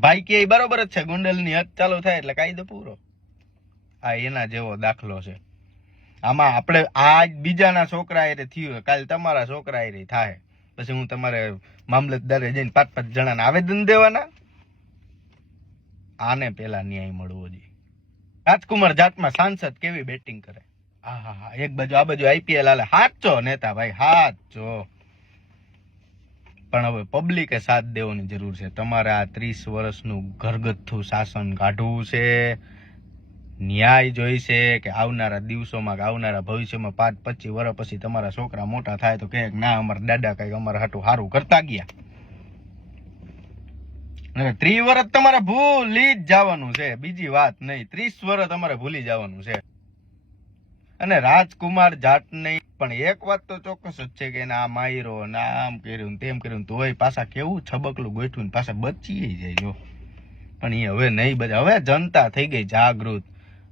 ભાઈ કે બરોબર જ છે, ગોંડલની હદ ચાલુ થાય એટલે કાયદો પૂરો. આ એના જેવો દાખલો છે. આમાં આપણે આ બીજાના છોકરા એ થયું કાલ તમારા છોકરા એ થાય. પછી હું તમારે મામલતદારે જઈને પાંચ પાંચ જણાને આવેદન દેવાના? આને પેલા ન્યાય મળવો જોઈએ. રાજકુમાર જાતમાં સાંસદ કેવી બેટિંગ કરે? હા હા હા એક બાજુ, આ બાજુ આઈપીએલ હાલે. હાચો નેતા ભાઈ હાચો પણ હવે પબ્લિકે સાથ દેવાની જરૂર છે. તમારે આ ત્રીસ વર્ષનું ઘરગથ્થું શાસન કાઢવું છે. ન્યાય જોઈશે કે આવનારા દિવસોમાં કે આવનારા ભવિષ્યમાં પાંચ, પચીસ વર્ષ પછી તમારા છોકરા મોટા થાય તો કહે ના, અમારા દાદા કંઈક અમારા હાટું સારું કરતા ગયા. ત્રીસ વર્ષ તમારે ભૂલી જ જવાનું છે. બીજી વાત નહીં, ત્રીસ વર્ષ તમારે ભૂલી જવાનું છે. અને રાજકુમાર જાટને પણ એક વાત તો ચોક્કસ જ છે કે આ માયરો ને આમ કર્યું તેમ કર્યું તોય પાછા કેવું છબકલું ગોઠવું ને પાછા બચી જાય જો. પણ એ હવે નહીં બચે. હવે જનતા થઈ ગઈ જાગૃત.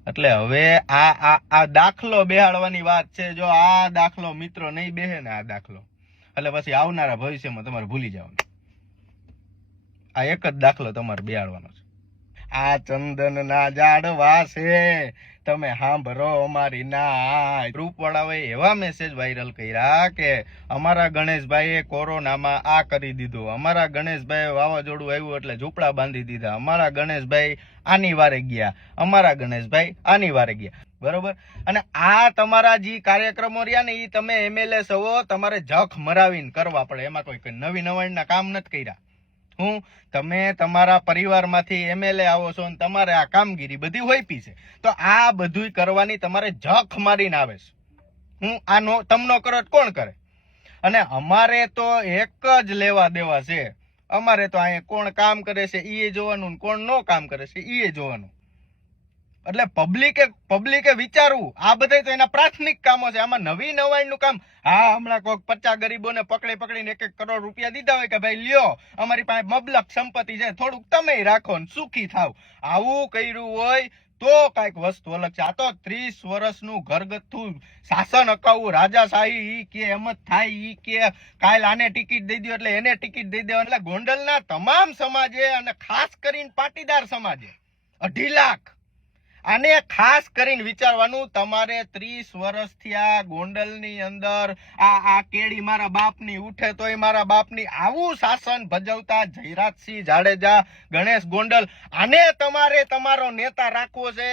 એટલે હવે આ આ દાખલો બેહાડવાની વાત છે. જો આ દાખલો મિત્રો નહીં બેહે ને આ દાખલો. એટલે પછી આવનારા ભવિષ્યમાં તમારે ભૂલી જવાનું. આ એક જ દાખલો તમારે બેહાડવાનો છે. આ ચંદન ના ઝાડવા છે. તમે સાંભળો અમારી ના રૂપવાળાએ એવા મેસેજ વાયરલ કર્યા કે અમારા ગણેશભાઈએ કોરોનામાં આ કરી દીધું. અમારા ગણેશભાઈ વાવાઝોડું આવ્યું એટલે ઝૂંપડા બાંધી દીધા. અમારા ગણેશભાઈ આની વારે ગયા. અમારા ગણેશભાઈ આની વારે ગયા. બરોબર? અને આ તમારા જે કાર્યક્રમો રહ્યા ને એ તમે એમએલએ સવો તમારે જખ મરાવીને કરવા પડે. એમાં કોઈ નવી નવાણના કામ નથી કર્યા. હું, તમે તમારા પરિવારમાંથી એમએલએ આવો છો અને તમારે આ કામગીરી બધી હોઈપી છે. તો આ બધુંય કરવાની તમારે જખ મારીને આવે છે. હું આ નો તમનો કરો કોણ કરે? અને અમારે તો એક જ લેવા દેવા છે. અમારે તો અહીંયા કોણ કામ કરે છે એ જોવાનું કોણ નો કામ કરે છે એ જોવાનું. એટલે પબ્લિકે પબ્લિકે વિચારવું. આ બધા તો એના પ્રાથમિક કામો છે. આમાં નવી નવાઈનું કામ, હા, હમણાં કોઈક પચાસ ગરીબોને પકડી પકડીને એક એક કરોડ રૂપિયા દીધા હોય કે ભાઈ લ્યો, અમારી પાસે મબલક સંપત્તિ છે, થોડુંક તમે રાખો ને સુખી થાવ. આવું કર્યું હોય તો કંઈક વસ્તુ અલગ છે. આ તો ત્રીસ વર્ષનું ઘરગથ્થું શાસન અકાવું. રાજાશાહી ઈ કે એમ જ થાય, ઈ કે કાલ આને ટિકિટ દઈ દો એટલે એને ટિકિટ દઈ દેવા એટલે ગોંડલના તમામ સમાજે અને ખાસ કરીને પાટીદાર સમાજે અઢી લાખ આને ખાસ કરીને વિચારવાનું, તમારે ત્રીસ વર્ષથી આ ગોંડલની અંદર, આ આ કેડી મારા બાપની ઉઠે તોય મારા બાપની આવું શાસન ભજવતા જયરાજસિંહ જાડેજા, ગણેશ ગોંડલ, આને તમારે તમારો નેતા રાખવો છે.